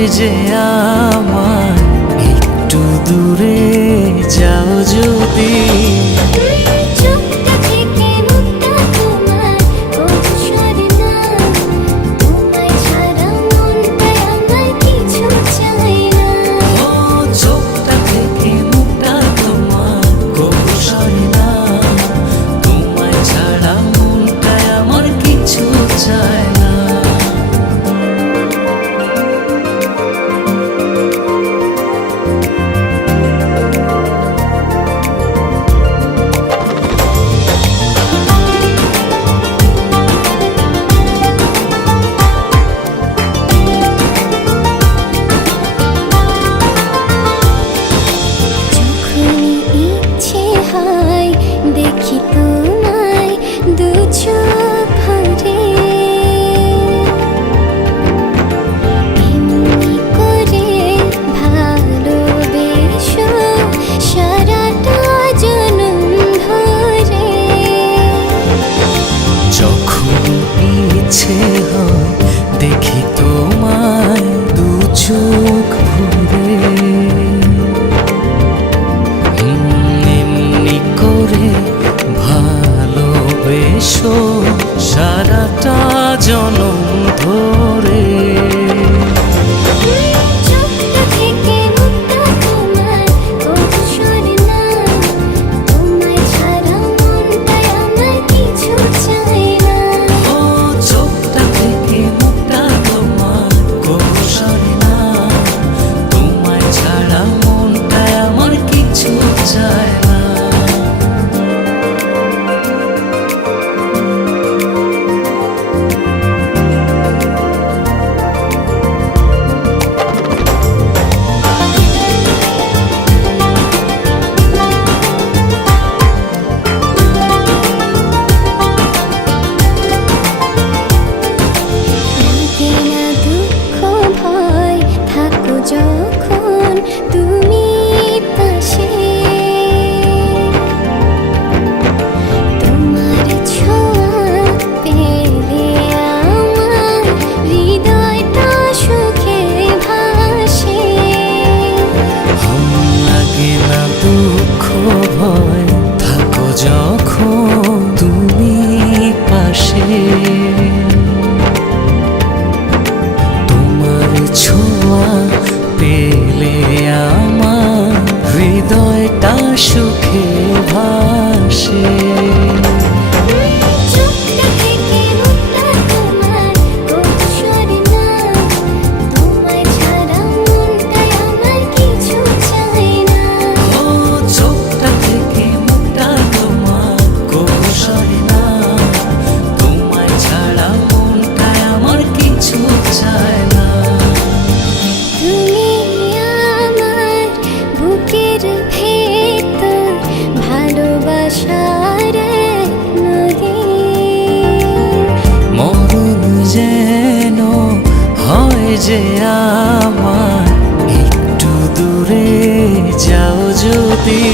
হয় যে আমার একটু দূরে যাও যদি। দেখি তোমায় দু চোখ ভরে, এমনি করে ভালোবেসো সারাটা জনম ধরে। যখন ইচ্ছে হয় দেখি তোমায় দু চোখ ভরে, ভালোবেসো সারাটা জনম ধরে। যখন তুমি পাশে, তোমার ছোঁয়া পেলে আমার হৃদয়টা সুখে ভাসে। লাগে না দুঃখ ভয় থাকো যখন তুমি পাশে, তোমার ছোঁয়া পেলে আমার হৃদয়টা সুখে ভাসে। মরণ যেন হয় যে আমার একটু দূরে যাও যদি।